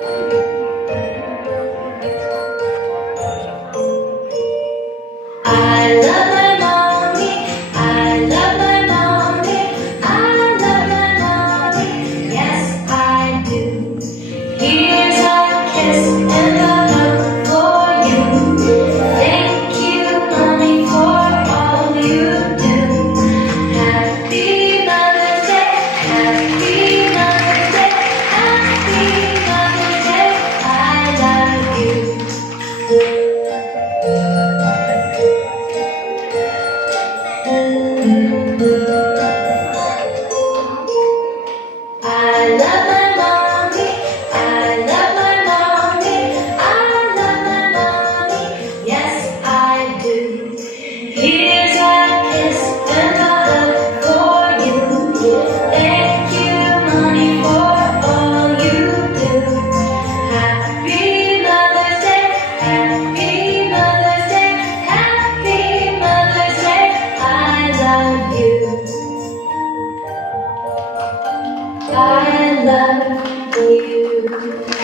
I love my mommy, I love my mommy, I love my mommy, yes I do. Here's a kiss and a hug for you. Thank you, mommy, for all you do. Happy Mother's Day, happy Mother's Day, happy Mother's Day, I love you. I love my mommy, I love my mommy, I love my mommy, yes I do. Here's a kiss and a hug for you. Thank you, mommy, for all you do. Happy Mother's Day, happy Mother's Day, happy Mother's Day, I love you. I love you.